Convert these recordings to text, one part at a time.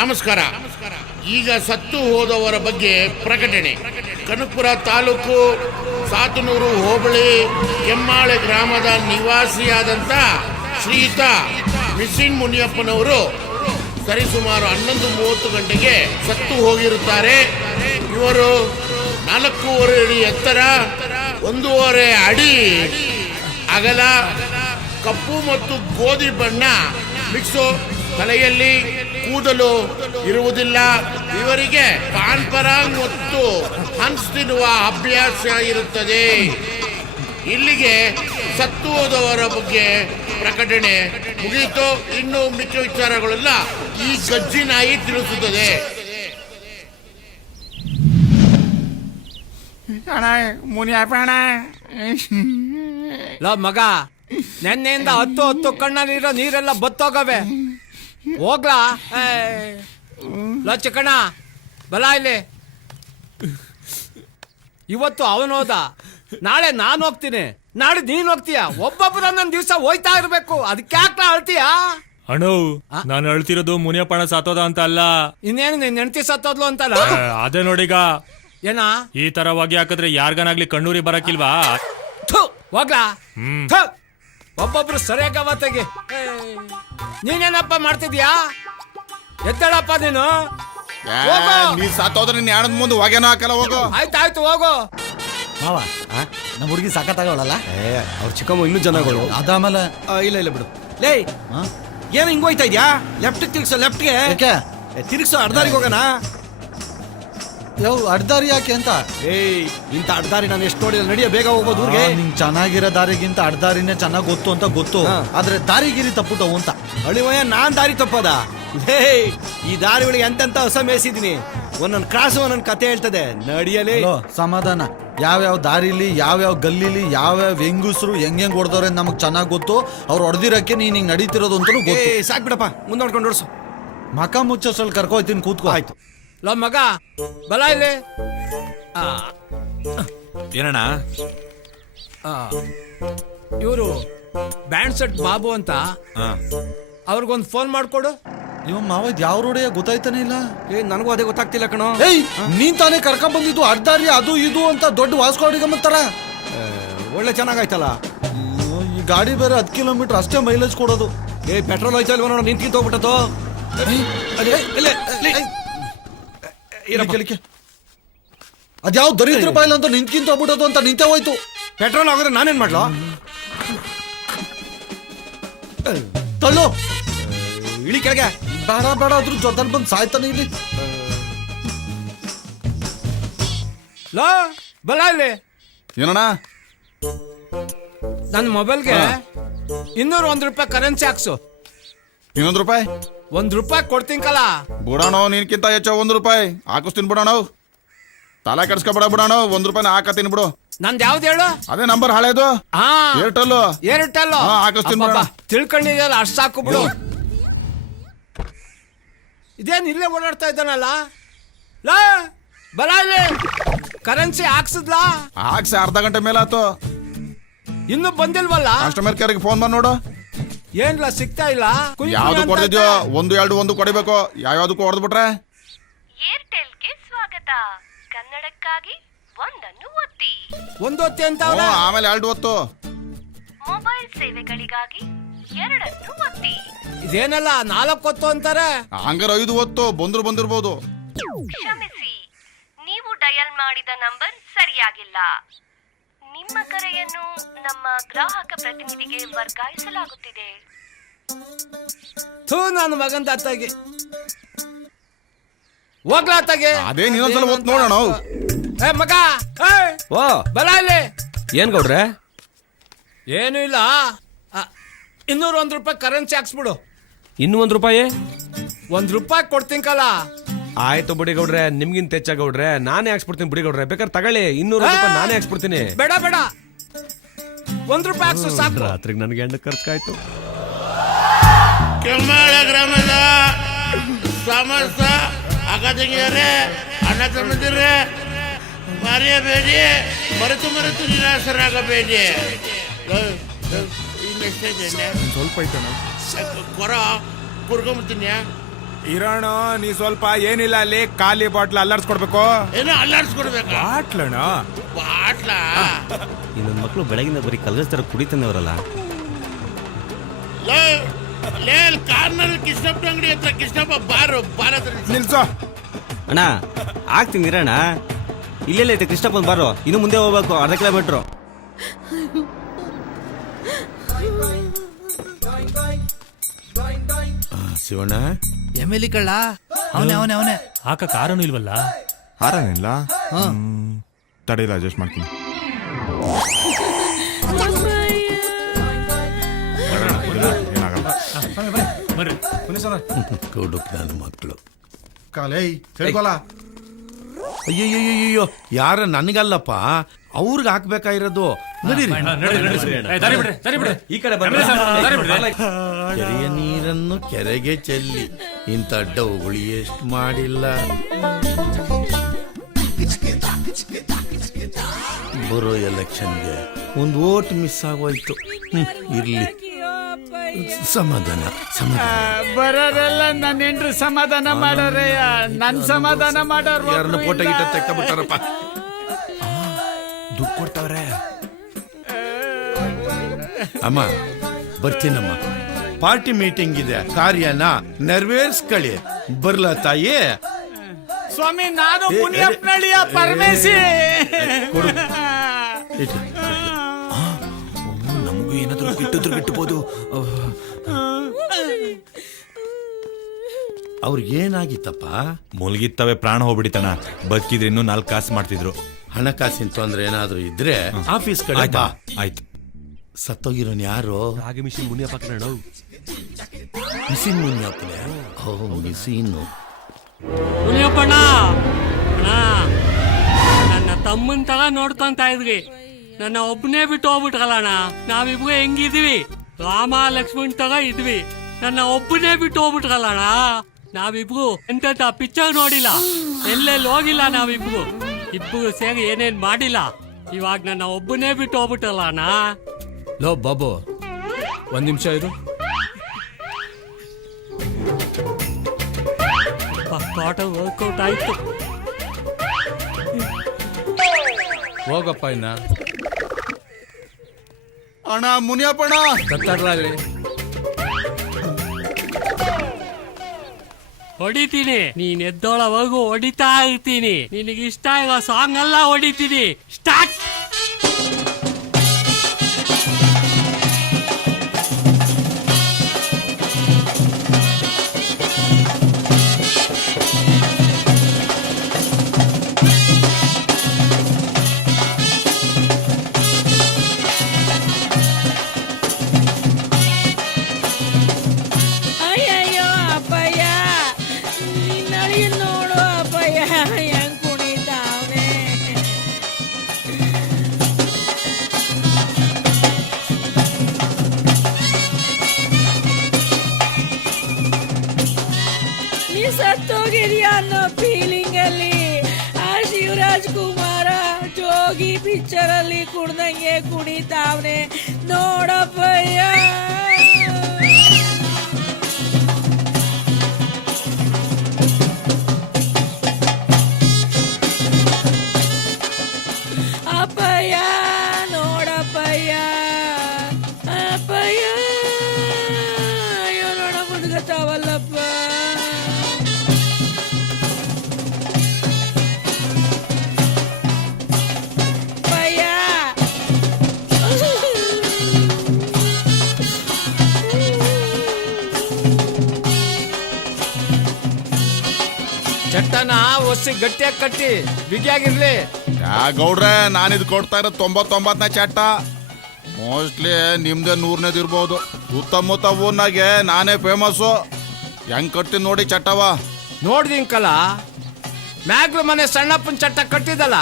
ನಮಸ್ಕಾರ. ಈಗ ಸತ್ತು ಹೋದವರ ಬಗ್ಗೆ ಪ್ರಕಟಣೆ. ಕನಕಪುರ ತಾಲೂಕು ಸಾತನೂರು ಹೋಬಳಿ ಕೆಮ್ಮಾಳೆ ಗ್ರಾಮದ ನಿವಾಸಿಯಾದಂಥ ಶ್ರೀಯುತ ಮಿಸಿನ್ ಮುನಿಯಪ್ಪನವರು ಸರಿಸುಮಾರು 11:30 ಗಂಟೆಗೆ ಸತ್ತು ಹೋಗಿರುತ್ತಾರೆ. ಇವರು 4.5 ಅಡಿ ಎತ್ತರ, 1.5 ಅಡಿ ಅಗಲ, ಕಪ್ಪು ಮತ್ತು ಗೋಧಿ ಬಣ್ಣ ಮಿಕ್ಸು, ತಲೆಯಲ್ಲಿ ಕೂದಲು ಇರುವುದಿಲ್ಲ. ಇವರಿಗೆ ಪಾನ್ ಪರಾಗ್ ಮತ್ತು ಹನ್ಸ್ ತಿನ್ನುವ ಅಭ್ಯಾಸ ಇರುತ್ತದೆ. ಇಲ್ಲಿಗೆ ಸತ್ತು ಹೋದವರ ಬಗ್ಗೆ ಪ್ರಕಟಣೆ ಮುಗಿಯಿತು. ಇನ್ನು ಮಿಕ್ಕ ವಿಚಾರಗಳೆಲ್ಲ ಈ ಗಜ್ಜಿ ನಾಯಿ ತಿಳಿಸುತ್ತದೆ. ಮಗ, ನೆನ್ನೆಯಿಂದ 10 ಕಣ್ಣಲ್ಲಿರೋ ನೀರೆಲ್ಲ ಬತ್ತೋಗವೆ. ಹೋಗ್ಲಾ ಚಿಕ್ಕಣ್ಣ, ಬಲ ಇಲ್ಲಿ. ಇವತ್ತು ಅವನು ಹೋದ, ನಾಳೆ ನಾನು ಹೋಗ್ತೀನಿ, ನಾಳೆ ನೀನ್ ಹೋಗ್ತೀಯ. ಒಬ್ಬೊಬ್ಬರು ಒಂದೊಂದು ದಿವಸ ಹೋಯ್ತಾ ಇರ್ಬೇಕು. ಅದಕ್ಕೆ ಯಾಕೆ ಅಳ್ತೀಯ? ಅಣ್ಣ, ನಾನು ಅಳ್ತಿರೋದು ಮುನಿಯಪ್ಪಣ ಸತ್ತೋದ ಅಂತ ಅಲ್ಲ. ಇನ್ನೇನು ನಿನ್ ಹೆಂಡತಿ ಸತ್ತೋದ್ಲು ಅಂತಲ್ಲ? ಅದೇ ನೋಡೀಗ, ಏನ ಈ ತರ ಹೊಗೆ ಹಾಕಿದ್ರೆ ಯಾರ್ಗನಾಗ್ಲಿ ಕಣ್ಣೂರಿ ಬರಕಿಲ್ವಾ? ಹೋಗ್ಲಾ. ಒಬ್ಬೊಬ್ರು ಸರಿಯಾಗ ಅವತ್ತಿಗೆ. ನೀನೇನಪ್ಪ ಮಾಡ್ತಿದ್ಯಾ? ಎತ್ತಳಪ್ಪ ನೀನು. ನೀ ಸತ್ತೋದ್ರೆ ನಿನ್ನ ಯಾಣದ ಮುಂದೆ ಹೊಗೆನೂ ಹಾಕಲ್ಲ. ಹೋಗು. ಆಯ್ತಾಯ್ತು, ಹೋಗು. ಮಾವ, ನಮ್ಮ ಹುಡುಗಿ ಸಾಕತ್ತಾಗವಳಲ್ಲ. ಅವ್ರ ಚಿಕ್ಕಮ್ಮ ಇನ್ನೂ ಜನಗಳು. ಅದಾಮಲ್ಲ. ಇಲ್ಲ ಬಿಡು. ಲೇ, ಏನು ಹಿಂಗ್ ಹೋಯ್ತಾ ಇದ್ಯಾ? ಲೆಫ್ಟ್ ತಿರ್ಗ್ಸೋ, ಲೆಫ್ಟ್ಗೆ ತಿರ್ಗ್ಸೋ. ಅಡ್ದಾರಿಗೆ ಹೋಗೋಣ. ಯಾವ ಅಡ್ದಾರಿ ಯಾಕೆ ಅಂತ? ಇಂಥ ಅಡ್ದಾರಿ ನಾನು ಎಷ್ಟು ನೋಡಿಲ್ಲ. ನಡಿಯ, ಬೇಗ ಹೋಗ್ಬೋದು ಊರಿಗೆ. ನಿಂಗೆ ಚೆನ್ನಾಗಿರೋ ದಾರಿಗಿಂತ ಅಡ್ದಾರಿನೇ ಚೆನ್ನಾಗಿ ಗೊತ್ತು ಅಂತ ಗೊತ್ತು. ಆದ್ರೆ ದಾರಿಗಿರಿ ತಪ್ಪುಟ್ಟವು ಅಂತ. ಅಳಿವಯ್ಯ, ನಾನ್ ದಾರಿ ತಪ್ಪದ? ಲೇ, ಈ ದಾರಿ ಒಳಗೆ ಎಂತೆಂತ ಹೊಸ ಮೇಯಿಸಿದೀನಿ. ಒಂದೊಂದು ಕ್ರಾಸು ಒಂದೊಂದು ಕತೆ ಹೇಳ್ತದೆ. ನಡಿಯಲೇ. ಸಮಾಧಾನ. ಯಾವ್ಯಾವ ದಾರಿಲಿ, ಯಾವ್ಯಾವ ಗಲ್ಲಿಲಿ, ಯಾವ್ಯಾವ ಹೆಂಗುಸ್ರು ಹೆಂಗ್ ಹೊಡೆದವ್ರೆ ನಮಗ್ ಚೆನ್ನಾಗ್ ಗೊತ್ತು. ಅವ್ರು ಹೊಡೆದಿರಕ್ಕೆ ನೀನ್ ಹಿಂಗ್ ನಡೀತಿರೋದು ಅಂತ ಗೊತ್ತು. ಸಾಕ್ ಬಿಡಪ್ಪ, ಮುಂದೆ ನೋಡ್ಕೊಂಡು ಓಡಿಸು. ಮಕ ಮುಚ್ಚೋಷ್ಟ್ರಲ್ಲಿ ಕರ್ಕೋಯ್ತೀನಿ, ಕೂತ್ಕೋ. ಆಯ್ತು. ಮಗ, ಬಲ ಇಲ್ಲಿ. ಏನಣ್ಣ? ಇವರು ಬ್ಯಾಂಡ್ ಸೆಟ್ ಬಾಬು ಅಂತ. ಅವ್ರಿಗೊಂದು ಫೋನ್ ಮಾಡ್ಕೊಡು. ಇವ ಮಾವ ಯಾವ ರೋಡೆಯ ಗೊತ್ತಾಯ್ತಾನೆ ಇಲ್ಲ. ನನಗೂ ಅದೇ ಗೊತ್ತಾಗ್ತಿಲ್ಲ ಕಣೋ. ನೀನ್ ತಾನೇ ಕರ್ಕೊಂಡ್ ಬಂದಿದ್ದು ಅಡ್ದಾರಿ ಅದು ಇದು ಅಂತ ದೊಡ್ಡ ವಾಸ್ಕೋಡಿಗಮ್ಮತ್ತಾರ. ಒಳ್ಳೆ ಚೆನ್ನಾಗಾಯ್ತಲ್ಲ. ಈ ಗಾಡಿ ಬೇರೆ 10 ಕಿಲೋಮೀಟರ್ ಅಷ್ಟೇ ಮೈಲೇಜ್ ಕೊಡೋದು. ಪೆಟ್ರೋಲ್ ಹೋಯ್ತಾ ಇಲ್ವ ನೋಡ, ನಿಂತ್ಕಿಂತ ಹೋಗ್ಬಿಟ್ಟದು. ಅದ್ಯಾವ ದರಿದ್ರ ಬಾಯಿಲ್ ಅಂತ ನಿಂತ್ಕಿಂತ ಹೋಗ್ಬಿಟ್ಟದು ಅಂತ ನಿಂತೆ ಹೋಯ್ತು. ಪೆಟ್ರೋಲ್ ಆಗೋದ್ರೆ ನಾನೇನ್ ಮಾಡ್ಲೋ? ತಳ್ಳೋ, ಇಳಿ ಕೆಳಗೆ. ಬೇಡ ಬೇಡ, ಅದ್ರ ಜೊತೆ ಬಂದು ಸಾಯ್ತಾನೆ ಇಲ್ಲಿ. ಬಲ ಇಲ್ಲಿ. ಏನಣ್ಣ? ನನ್ನ ಮೊಬೈಲ್ಗೆ 201 ರೂಪಾಯಿ ಕರೆನ್ಸಿ ಹಾಕ್ಸು. 1 ರೂಪಾಯಿ? 1 ರೂಪಾಯಿ ಕೊಡ್ತೀnkಲ್ಲ. ಬಿಡೋಣ, ನಿನ್ಕಿಂತ ಹೆಚ್ಚು 1 ರೂಪಾಯಿ ಹಾಕಿಸ್ತೀನಿ. ಬಿಡೋಣ, ತಲೆ ಕೆಡ್ಸ್ಕೊಬೇಡ. ಬಿಡೋಣ, 1 ರೂಪಾಯಿನ ಹಾಕತ್ತೀನಿ ಬಿಡು. ನಂದು ಯಾವ್ದು ಹೇಳು? ಅದೇ ನಂಬರ್ ಹಳೇದು. ಏರ್ಟೆಲ್. ಹಾಕಿಸ್ತೀನಿ. ತಿಳ್ಕೊಂಡಿದ್ಯಲ್ಲ, ಅಷ್ಟು ಸಾಕು ಬಿಡು. ಇದೇನು ಇಲ್ಲೇ ಓಡಾಡ್ತಾ ಇದ್ದಾನಲ್ಲ. ಬಲ ಇಲ್ಲಿ. ಕರೆನ್ಸಿ ಹಾಕ್ಸಿದ್ಲಾ? ಹಾಕ್ಸಿ ಅರ್ಧ ಗಂಟೆ ಮೇಲೆ ಆತು. ಇನ್ನು ಬಂದಿಲ್ವಲ್ಲ? ಕಸ್ಟಮರ್ ಕೇರ್ಗೆ ಫೋನ್ ಮಾಡಿ ನೋಡು. ಏನ್ಲ ಸಿಗ್ತಾ ಇಲ್ಲ? ಯಾವ್ದು ಕೊಡ್ತಿದ್ಯೋ? 1, 2, 1 ಕೊಡಿಬೇಕು. ಯಾವ್ಯಾವ್ದಕ್ಕೂ ಹೊಡೆದ್ಬಿಟ್ರೆ. ಏರ್ಟೆಲ್ಗೆ ಸ್ವಾಗತ. ಕನ್ನಡಕ್ಕಾಗಿ 1 ಒತ್ತಿ. 1 ಒತ್ತಿ ಅಂತ. ಆಮೇಲೆ 2 ಒತ್ತು. ಮೊಬೈಲ್ ಸೇವೆಗಳಿಗಾಗಿ 2 ಒತ್ತಿ. ಇದೇನಲ್ಲ 4 ಒತ್ತು ಅಂತಾರೆ. ಹಂಗಾರೆ 5 ಒತ್ತು. ಬಂದಿರ್ಬೋದು. ಕ್ಷಮಿಸಿ, ನೀವು ಡಯಲ್ ಮಾಡಿದ ನಂಬರ್ ಸರಿಯಾಗಿಲ್ಲ. ನಿಮ್ಮ ಕರೆಯನ್ನು ನಮ್ಮ ಗ್ರಾಹಕ ಪ್ರತಿನಿಧಿಗೆ ವರ್ಗಾಯಿಸಲಾಗುತ್ತಿದೆ. ನನ್ನ ಮಗಂದ ಅತ್ತಾಗೆ ಹೋಗ್ಲಾತಾಗೆ. ಅದೇ ಇನ್ನೊಂದ್ಸಲ ಒತ್ತು ನೋಡೋಣ. ಮಗ, ಬಲ ಇಲ್ಲಿ. ಏನ್ ಗೌಡ್ರೆ? ಏನು ಇಲ್ಲ, 201 ರೂಪಾಯಿ ಕರೆನ್ಸಿ ಹಾಕ್ಸ್ಬಿಡು. ಇನ್ನೂ 1 ರೂಪಾಯಿ? 1 ರೂಪಾಯಿ ಕೊಡ್ತೀnkಲ್ಲ. ಆಯ್ತು ಬಿಡಿ ಗೌಡ್ರೆ, ನಿಮ್ಗಿಂತ ಹೆಚ್ಚ ಗೌಡ್ರೆ. ನಾನೇ ಹಾಕ್ಸ್ಬಿಡ್ತೀನಿ ಬಿಡಿ ಗೌಡ್ರೆ. ಬೇಕಾದ್ರೆ ತಗೊಳ್ಳಿ, 200 ರೂಪಾಯಿ ನಾನೇ ಹಾಕ್ಸ್ಬಿಡ್ತೀನಿ. ಬೇಡ ಬೇಡ, 1 ರೂಪಾಯಿ ಹಾಕ್ಸು ಸಾಕು. ರಾತ್ರಿಗೆ ನನಗೆ ಎಂಡ ಖರ್ಚಾಯ್ತು. ಕೆಮ್ಮಾಳ ಗ್ರಾಮದ ಸಮಸ್ತ ಅಕ್ಕ ತಂಗಿಯರೇ, ಅಣ್ಣ ತಮ್ಮದಿರೇ, ಮರೆಯಬೇಡಿ. ಮರೆತು ನಿರಾಸರಾಗಬೇಡಿ. ಸ್ವಲ್ಪ ಐತಣ್ಣ. ಕೊರ ಕುರ್ಕೊಂಬಿಡ್ತೀನಿ. ಇರೋಣ ನೀ ಸ್ವಲ್ಪ ಏನಿಲ್ಲ ಅಲ್ಲಿ ಖಾಲಿ ಬಾಟ್ಲ್ ಅಲ್ಲಾಡ್ಸ್ಕೊಡ್ಬೇಕು. ಏನೋ ಅಲ್ಲಾಡ್ಸ್ಕೊಡ್ಬೇಕಾ? ಬಾಟ್ಲಣ ಬಾಟ್ಲ ಇನ್ನೊಂದ್ ಮಕ್ಳು ಬೆಳಗಿಂದ ಬರೀ ಕಲ್ಗಸ್ತರ ಕುಡಿತಂದವರಲ್ಲ. ಲೇ ಕಾರ್ನರ್ ಕೃಷ್ಣಪ್ಪ ಅಂಗಡಿ ಹತ್ರ ಕೃಷ್ಣಪ್ಪ ಬಾರ್ ಹತ್ರ ನಿಲ್ಸೋ. ಅಣ್ಣ ಆಗ್ತೀನಿ ಇರೋಣ. ಇಲ್ಲೆಲ್ಲ ಐತೆ ಕೃಷ್ಣಪ್ಪನ್ ಬಾರು, ಇನ್ನು ಮುಂದೆ ಹೋಗ್ಬೇಕು ಅರ್ಧ ಕಿಲೋಮೀಟ್ರು. ಶಿವಣ್ಣ ಎಮ್ಮೆಲಿ ಕಳ್ಳ ಅವನೇ ಆಕ ಕಾರನು ಇಲ್ವಲ್ಲ. ಹಾರನಿಲ್ಲ, ತಡೆಯಿಲ್ಲ, ಅಡ್ಜಸ್ಟ್ ಮಾಡ್ತೀನಿ. ಏನಾಗಲ್ಲ. ಬರ್ರಿ. ಕುಡುಕ್ ನನ್ನ ಮಕ್ಕಳು. ಕಾಲೇ ಹೇಳ್ಕೊಲ್ಲ. ಅಯ್ಯಯ್ಯೋ, ಯಾರ ನನಗಲ್ಲಪ್ಪ, ಅವ್ರಿಗೆ ಹಾಕ್ಬೇಕಾಗಿರೋದು. ನಡೀರಿ. ಕೆರೆಯ ನೀರನ್ನು ಕೆರೆಗೆ ಚೆಲ್ಲಿ ಇಂಥ ಡೌಗಳು ಎಷ್ಟು ಮಾಡಿಲ್ಲ. ಬರೋ ಎಲೆಕ್ಷನ್ಗೆ ಒಂದು ಓಟ್ ಮಿಸ್ ಆಗೋಯ್ತು. ಇರ್ಲಿ, ಸಮಾಧಾನ ಸಮಾಧಾನ. ಬರೋರೆಲ್ಲ ನನ್ನ ಹೆಂಡ್ರು ಸಮಾಧಾನ ಮಾಡೋರೆ, ನನ್ ಸಮಾಧಾನ ಮಾಡೋರು. ಯಾರನ್ನ ಫೋಟೋ ಗಿಟ ತೆಕ್ಕಬಿಟ್ಟಾರಪ್ಪ. ದುಡ್ಡು ಕೊಡ್ತಾವ್ರೆ. ಅಮ್ಮ ಬರ್ತೀನಮ್ಮ, ಪಾರ್ಟಿ ಮೀಟಿಂಗ್ ಇದೆ, ಕಾರ್ಯನ ನೆರವೇರಿಸ್ಕೊಳ್ಳಿ. ಬರ್ಲ ತಾಯಿ? ಸ್ವಾಮಿ ನಾನು ಮುನಿಯಪ್ಪನಳ್ಳಿಯ ಪರಮೇಶಿ. ನಮಗೂ ಏನಾದ್ರು ಗಿಟ್ಟಿದ್ರು ಗಿಟ್ಟಬಹುದು. ಅವ್ರಿಗೇನಾಗಿತ್ತಪ್ಪ? ಮುಲ್ಗಿತ್ತವೆ, ಪ್ರಾಣ ಹೋಗ್ಬಿಡಿತಣ. ಬದುಕಿದ್ರೆ ಇನ್ನೂ 4 ಕಾಸು ಮಾಡ್ತಿದ್ರು. ಹಣಕಾಸಿನ ತೊಂದ್ರೆ ಏನಾದ್ರು ಇದ್ರೆ ಆಫೀಸ್ ಕಡೆ ಬಾ. ಆಯ್ತು. ಸತ್ತೋಗಿರೋನ್ ಯಾರು? ರಾಗಿ ಮಿಷಿನ್ ಮುನಿಯಪ್ಪ ಕಣ. ಮಿಸಿನ್ ಮುನಿಯಪ್ಪನೇ? ಓ ಮಿಸಿನ್ನು. ಮುನಿಯಪ್ಪಣ್ಣ ಅಣ್ಣ, ನನ್ನ ತಮ್ಮನ್ ತರ ನೋಡ್ಕೊಂತ ಇದ್ರಿ, ನನ್ನ ಒಬ್ಬನೇ ಬಿಟ್ಟು ಹೋಗ್ಬಿಟ್ರಲ್ಲಣ್ಣ. ನಾವಿಬ್ರು ಹೆಂಗಿದ್ವಿ, ರಾಮ ಲಕ್ಷ್ಮಣ್ ತರ ಇದ್ವಿ. ನನ್ನ ಒಬ್ಬನೇ ಬಿಟ್ಟು ಹೋಗ್ಬಿಟ್ರಲ್ಲಣ್ಣ. ನಾವಿಬ್ರು ಎಂತ ಪಿಕ್ಚರ್ ನೋಡಿಲ್ಲ, ಎಲ್ಲೆಲ್ಲಿ ಹೋಗಿಲ್ಲ. ನಾವಿಬ್ರು ಇಬ್ರು ಸೇರಿ ಏನೇನ್ ಮಾಡಿಲ್ಲ. ಇವಾಗ ನನ್ನ ಒಬ್ಬನೇ ಬಿಟ್ಟು ಹೋಗ್ಬಿಟ್ರಲ್ಲ ಅಣ್ಣ. ಲೋ ಬಾಬು, ಒಂದ್ ನಿಮಿಷ ಇರು. ಪಕ್ಕಾಟ ವರ್ಕೌಟ್ ಆಯ್ತು. ಹೋಗಪ್ಪ ಇನ್ನ. ಅಣ್ಣ ಮುನಿಯಪ್ಪಣ್ಣ, ಕತ್ತಾಡ್ಲಾಗ್ಲಿ. ಹೊಡಿತೀನಿ, ನೀನ್ ಎದ್ದೋಳವರೆಗೂ ಹೊಡಿತಾ ಇರ್ತೀನಿ. ನಿನಗೆ ಇಷ್ಟ ಇರೋ ಸಾಂಗ್ ಎಲ್ಲ ಹೊಡಿತೀನಿ. ಸ್ಟಾರ್ಟ್. ಅಯ್ಯಯ್ಯೋ ಅಪ್ಪಯ್ಯ, ನಿನ್ನಳಿ ನೋಡು ಅಪ್ಪಯ್ಯ ಹೆಂಗ್ ಕುಣಿತಾವ್ನೆ. ನೀ ಸತ್ತೋಗಿದ್ಯಾ ಅನ್ನೋ ಫೀಲಿಂಗ್ ಅಲ್ಲಿ ಆ ಶಿವರಾಜ್ ಕುಮಾರ ಜೋಗಿ ಪಿಕ್ಚರ್ ಅಲ್ಲಿ ಕುಡ್ದಂಗೆ ಕುಣಿತಾವ್ನೆ ನೋಡಪ್ಪಯ್ಯ. ಅಪ್ಪಯ್ಯ ನೋಡಪ್ಪಯ್ಯ, ಅಪ್ಪಯ್ಯ ಅಯ್ಯೋ ನೋಡ ಮುದ್ಗತಾವಲ್ಲಪ್ಪ. ಅಪ್ಪಯ್ಯ ಚಟ್ಟನ ಒಸಿ ಗಟ್ಟಿಯಾಗಿ ಕಟ್ಟಿ ಬಿಗಿಯಾಗಿರ್ಲಿ. ಯಾ ಗೌಡ್ರೆ, ನಾನಿದ್ ಕೊಡ್ತಾ ಇರೋದು 99ನೇ ಚಟ್ಟ. ಮೋಸ್ಟ್ಲಿ ನಿಮ್ದೇ 100ನೇದು ಇರ್ಬೋದು. ಸುತ್ತಮುತ್ತ ಊರ್ನಾಗೆ ನಾನೇ ಫೇಮಸ್ಸು. ಹೆಂಗ್ ಕಟ್ತೀನಿ ನೋಡಿ ಚಟ್ಟವ. ನೋಡ್ದಿಂಕಲ್ಲ, ಮ್ಯಾಗ್ಲು ಮನೆ ಸಣ್ಣಪ್ಪನ ಚಟ್ಟ ಕಟ್ಟಿದಲ್ಲ,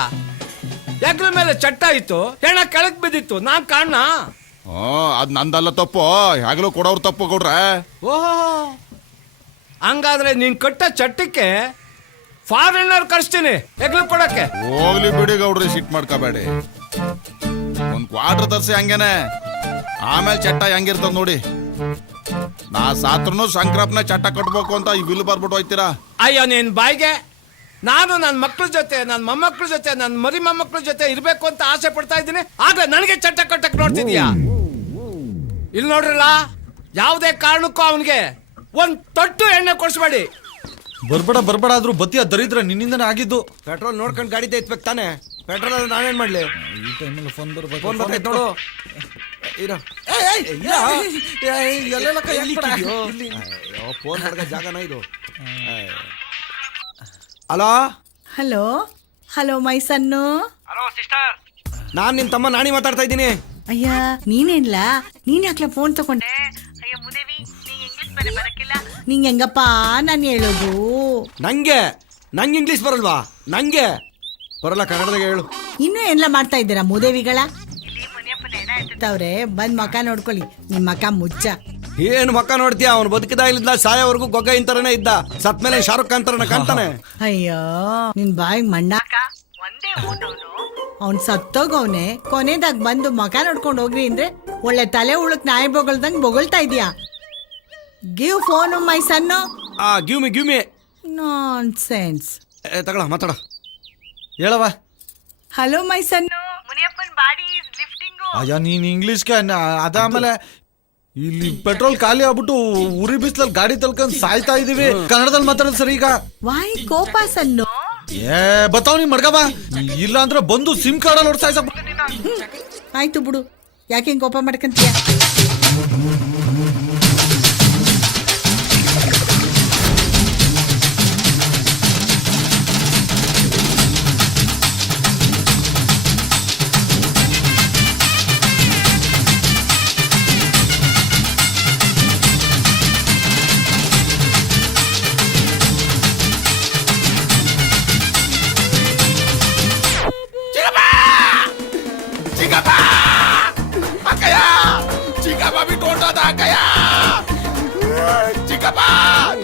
ಹೆಗ್ಲ ಮೇಲೆ ಚಟ್ಟ ಇತ್ತು, ಹೆಣ ಕೆಳಕ್ ಬಿದ್ದಿತ್ತು, ನಾನ್ ಕಾಣ್ಣ. ಅದ್ ನಂದಲ್ಲ ತಪ್ಪು, ಹೆಗ್ಲು ಕೊಡೋರು ತಪ್ಪು ಗೌಡ್ರೆ. ಓಹೋ, ಹಂಗಾದ್ರೆ ನೀನ್ ಕಟ್ಟ ಚಟ್ಟಕ್ಕೆ ಫಾರಿನರ್ ಕರ್ಸ್ತೀನಿ ಹೆಗ್ಲು ಕೊಡಕ್ಕೆ. ಹೋಗ್ಲಿ ಬಿಡಿ ಗೌಡ್ರಿ, ಸಿಟ್ ಮಾಡ್ಕೋಬೇಡಿ. ಒಂದ್ ಕ್ವಾರ್ಟರ್ ತರ್ಸಿ ಹಂಗೇನೆ, ಆಮೇಲೆ ಚಟ್ಟ ಹೆಂಗಿರ್ತದ ನೋಡಿ. ನಾ ಸಾತ್ರನು ಶಂಕರಪ್ಪನ ಚಟ್ಟ ಕಟ್ಬೇಕು ಅಂತ ಈ ವಿಲ್ ಬರ್ಬಿಟ್ಟು ಹೋಯ್ತೀರಾ. ಅಯ್ಯೋ ನೀನ್ ಬಾಯ್ಗೆ, ನಾನು ನನ್ನ ಮಕ್ಳ ಜೊತೆ, ನನ್ನ ಮೊಮ್ಮಕ್ಳ ಜೊತೆ, ನನ್ನ ಮರಿ ಮೊಮ್ಮಕ್ಳ ಜೊತೆ ಇರ್ಬೇಕು ಅಂತ ಆಸೆ ಪಡ್ತಾ ಇದ್ದೀನಿ, ಆಗ ನನಗೆ ಚಟ್ಟ ಕಟ್ಟಕ್ ನೋಡ್ತಿದ್ಯಾ? ಇಲ್ಲಿ ನೋಡ್ರಲ್ಲ, ಯಾವುದೇ ಕಾರಣಕ್ಕೂ ಅವನಿಗೆ ಒಂದ್ ತೊಟ್ಟು ಎಣ್ಣೆ ಕೊಡ್ಸ್ಬೇಡಿ. ಬರ್ಬೇಡ ಆದ್ರೂ ಬತ್ತಿಯ ದರಿದ್ರ ನಿನ್ನಿಂದನೇ ಆಗಿದ್ದು. ಪೆಟ್ರೋಲ್ ನೋಡ್ಕೊಂಡು ಗಾಡಿ ತೆಗಿಬೇಕು ತಾನೆ. ಪೆಟ್ರೋಲ್ ಆದ್ರೆ ನಾನೇನ್ ಮಾಡ್ಲಿ? ಈ ಟೈಮಲ್ಲಿ ಫೋನ್ ಬರ್ಬೇಕು. ಫೋನ್ ಬರ್ತೈತೆ ನೋಡು. ಇರೋ ಫೋನ್ ಮಾಡ್ಕ ಜಾಗನ ಇದು. Hello hello hello my son. ನಾನ್ ನಿನ್ ತಮ್ಮ ನಾಣಿ ಮಾತಾಡ್ತಾ ಇದ್ದೀನಿ. ಅಯ್ಯ ನೀನೇನ್ಲ, ನೀನ್ ಯಾಕ್ಲ ಫೋನ್ ತಗೊಂಡೆ? ಅಯ್ಯ ಮುದೇವಿ, ನಿಂಗೆ ಹೆಂಗಪ್ಪ ನಾನು ಹೇಳೋದು? ನಂಗೆ ಇಂಗ್ಲಿಷ್ ಬರಲ್ವಾ? ನಂಗೆ ಬರಲ್ಲ, ಕನ್ನಡದಾಗ ಹೇಳು. ಇನ್ನೂ ಎಲ್ಲ ಮಾಡ್ತಾ ಇದ್ದೀರಾ ಮುದೇವಿಗಳ? ಬಂದ್ ಮಕ ನೋಡ್ಕೊಳ್ಳಿ, ನಿಮ್ ಮಕ ಮುಚ್ಚ. ಏನು ಮಕ್ಕ ನೋಡ್ತೀಯ? ಅವ್ನು ಬದುಕಿದಾಗಲಿದ್ದ ಸಾಯೋವರೆಗೂ ಗೊಗ್ಗ ಇಂತರನೇ ಇದ್ದ. ಸತ್ ಮೇಲೆ ಶಾರುಖ್ ಖಾನ್ ತರನ ಕಾಣ್ತಾನೆ. ಅಯ್ಯೋ ನಿನ್ ಬಾಯಿಗೆ ಮಣ್ಣಾಕ. ಒಂದೇ ಅವ್ನ್ ಸತ್ತೋಗವ್ನೆ, ಕೊನೆದಾಗ ಬಂದು ಮಕ ನೋಡ್ಕೊಂಡು ಹೋಗ್ರಿ ಅಂದ್ರೆ ಒಳ್ಳೆ ತಲೆ ಉಳಕ್ ನಾಯಿ ಬೊಗಳ್ದಂಗ್ ಬೊಗಳ್ತಾ ಇದೀಯಾ. Give phone my son. Give me nonsense. ತಗೊಳ ಮಾತಾಡ. ಹೇಳವ. Hello my son. ಮುನಿಯಪ್ಪನ್ ಬಾಡಿ ಇಸ್ ಲಿಫ್ಟಿಂಗ್. ಅಯ್ಯ ನೀನ್ ಇಂಗ್ಲಿಷ್ಗೆ ಅದಾದ್ಮೇಲೆ ಇಲ್ಲಿ ಪೆಟ್ರೋಲ್ ಖಾಲಿ ಆಗ್ಬಿಟ್ಟು ಉರಿ ಬಿಸ್ಲಲ್ಲಿ ಗಾಡಿ ತಳ್ಕೊಂಡ್ ಸಾಯ್ತಾ ಇದೀವಿ. ಕನ್ನಡದಲ್ಲಿ ಮಾತಾಡೋದು ಸರಿ ಈಗ. ವಾಯ್ ಕೋಪ ಸನ್ನು. ಬತ್ತಾವ್ ನೀ ಮಡ್ಗವ, ಇಲ್ಲ ಅಂದ್ರೆ ಬಂದು ಸಿಮ್ ಕಾರ್ಡ್ ಅಲ್ಲಿ ಸಾಯ್ಸ. ಆಯ್ತು ಬಿಡು, ಯಾಕೆ ಹಿಂಗ್ ಕೋಪ ಮಾಡ್ಕಂತೀಯ? ಚಿಕ್ಕಪ್ಪ ಬಿಟ್ಟು ಹೊರಟೋದ ಅಕ್ಕಯ್ಯ. ಚಿಕ್ಕಪ್ಪ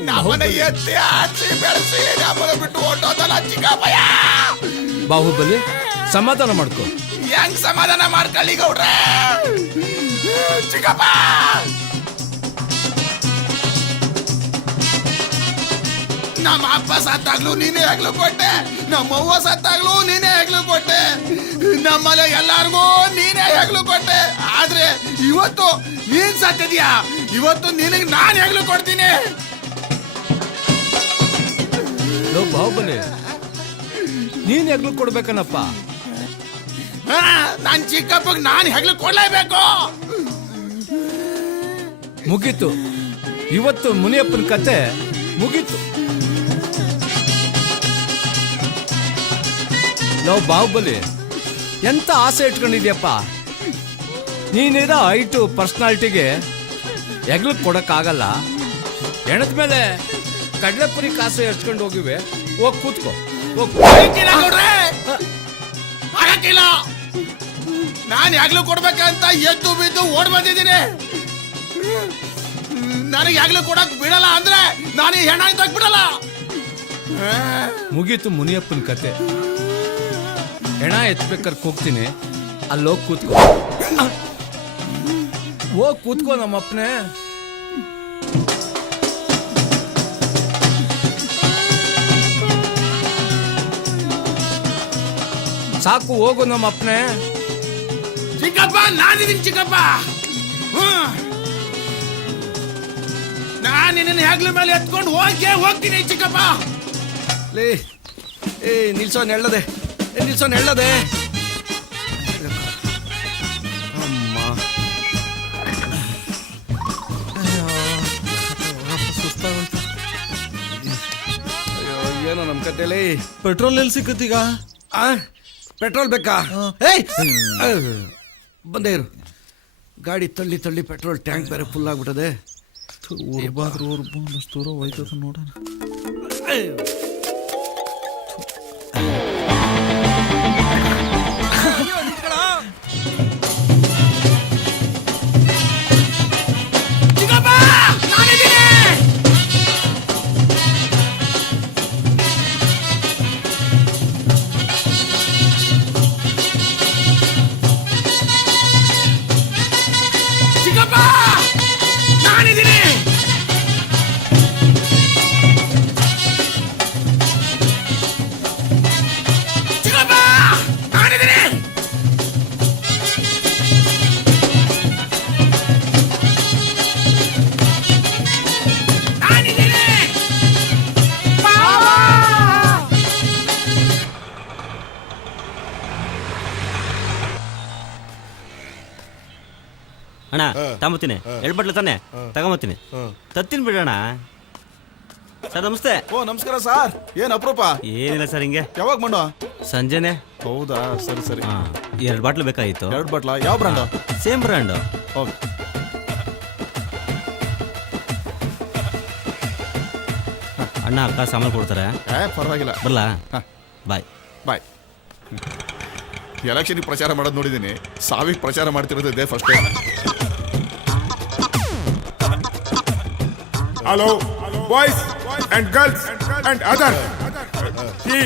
ನಮ್ಮನ್ನ ಎತ್ತಿ ಆಡ್ಸಿ ಬೆಳೆಸಿ ನಮ್ಮನ್ನ ಬಿಟ್ಟು ಹೊರಟೋದಲ್ಲ ಚಿಕ್ಕಪ್ಪಯ್ಯ. ಬಾಹುಬಲಿ, ಸಮಾಧಾನ ಮಾಡ್ಕೊ. ಹೆಂಗ್ ಸಮಾಧಾನ ಮಾಡ್ಕೊಳ್ಳಿ ಗೌಡ್ರೆ? ಚಿಕ್ಕಪ್ಪ ನಮ್ಮ ಅಪ್ಪ ಸತ್ತಾಗ್ಲೂ ನೀನೇ ಹೆಗ್ಲು ಕೊಟ್ಟೆ, ನಮ್ಮವ್ವ ಸತ್ತಾಗ್ಲೂ ನೀನೇ ಹೆಗ್ಲು ಕೊಟ್ಟೆ, ನಮ್ಮಲ್ಲಿ ಎಲ್ಲಾರ್ಗೂ ನೀನೇ ಹೆಗ್ಲು ಕೊಟ್ಟೆ. ಆದ್ರೆ ಇವತ್ತು ನೀನ್ ಸತ್ತಿದ್ಯಾ, ಇವತ್ತು ನಿನಗೆ ನಾನ್ ಹೆಗ್ಲು ಕೊಡ್ತೀನಿ. ಬಾಹುಬಲಿ, ನೀನ್ ಹೆಗ್ಲು ಕೊಡ್ಬೇಕನಪ್ಪ. ನಾನ್ ಚಿಕ್ಕಪ್ಪಗ್ ನಾನ್ ಹೆಗ್ಲು ಕೊಡ್ಲೇಬೇಕು. ಮುಗೀತು, ಇವತ್ತು ಮುನಿಯಪ್ಪನ ಕತೆ ಮುಗೀತು. ನಾವು ಬಾಹುಬಲಿ, ಎಂತ ಆಸೆ ಇಟ್ಕೊಂಡಿದ್ಯಪ್ಪ. ನೀನಿರೋ ಹೈಟು ಪರ್ಸನಾಲಿಟಿಗೆ ಹೆಗ್ಲು ಕೊಡಕ್ಕಾಗಲ್ಲ. ಹೆಣದ ಮೇಲೆ ಕಡ್ಲೆಪುರಿ ಕಾಸು ಎರ್ಚ್ಕೊಂಡು ಹೋಗಿವೆ. ಹೋಗಿ ಕೂತ್ಕೋ, ಆಗಕ್ಕಿಲ್ಲ. ನಾನು ಹೆಗ್ಲು ಕೊಡ್ಬೇಕಂತ ಎದ್ದು ಬಿದ್ದು ಓಡ್ ಬಂದಿದ್ದೀನಿ. ನನಗೆ ಹೆಗ್ಲು ಕೊಡಕ್ ಬಿಡಲ್ಲ ಅಂದ್ರೆ ನಾನು ಹೆಣ ಬಿಡಲ್ಲ. ಮುಗೀತು ಮುನಿಯಪ್ಪನ ಕತೆ. ಹೆಣ ಎತ್ಬೇಕಾದ್ರೆ ಹೋಗ್ತೀನಿ, ಅಲ್ಲಿ ಹೋಗಿ ಕೂತ್ಕೋ. ಹೋಗಿ ಕೂತ್ಕೋ ನಮ್ಮಪ್ಪನೇ. ಸಾಕು, ಹೋಗು ನಮ್ಮಪ್ಪನೇ. ಚಿಕ್ಕಪ್ಪ ನಾನಿದ್ದೀನಿ ಚಿಕ್ಕಪ್ಪ. ನಾನು ನಿನ್ನ ಹೆಗ್ಲ ಮೇಲೆ ಎತ್ಕೊಂಡು ಹೋಗ್ತೀನಿ ಚಿಕ್ಕಪ್ಪ. ಲೇ ನಿಲ್ಸೋನ್ ಹೇಳದೆ, ನಿಲ್ಸೋನ್ ಹೇಳದೆ. ಅಮ್ಮ ಅಯ್ಯೋ, ಏನೋ ನಮ್ ಕತೆಲಿ ಪೆಟ್ರೋಲ್ ಎಲ್ಲಿ ಸಿಕ್ಕತ್ತೀಗ? ಪೆಟ್ರೋಲ್ ಬೇಕಾ? ಬಂದೇ ಇರು. ಗಾಡಿ ತಳ್ಳಿ ತಳ್ಳಿ ಪೆಟ್ರೋಲ್ ಟ್ಯಾಂಕ್ ಬೇರೆ ಫುಲ್ ಆಗ್ಬಿಟ್ಟದೆ. ಊರ್ಬಾದ್ರು ಒಂದಷ್ಟು ದೂರ ಹೋಯ್ತದ ನೋಡೋಣ. ಚಿಕ್ಕಪ್ಪ ನಾನಿದ್ದೀನಿ. ಅಣ್ಣ ತಗೊಂಬತ್ತೀನಿ 2 ಬಟ್ಲು ತಾನೆ ತಗೊಂಬತ್ತೀನಿ ತತ್ತೀನಿ ಬಿಡೋಣ ಸರ್ ನಮಸ್ತೆ. ಓ ನಮಸ್ಕಾರ ಸರ್, ಏನ್ ಅಪರೂಪ? ಏನಿಲ್ಲ ಸರ್, ಹಿಂಗೆ ಯಾವಾಗ ಮಣ್ಣು? ಸಂಜೆನೆ. ಹೌದಾ, ಸರಿ ಸರಿ. 2 ಬಾಟ್ಲು ಬೇಕಾಗಿತ್ತು. 2 ಬಾಟ್ಲಾ? ಯಾವ ಬ್ರಾಂಡ್? Same brand. ಓಕೆ. ಅಣ್ಣ ಅಕ್ಕ ಸಾಮಾನು ಕೊಡ್ತಾರೆ. ಪರವಾಗಿಲ್ಲ, ಬರಲಾ? ಬಾಯ್ ಬಾಯ್. ಎಲೆಕ್ಷನ್ ಪ್ರಚಾರ ಮಾಡೋದು ನೋಡಿದ್ದೀನಿ, ಸಾವಿಗೆ ಪ್ರಚಾರ ಮಾಡ್ತಿರೋದು ಇದೇ first. Hello, boys and girls and others. See,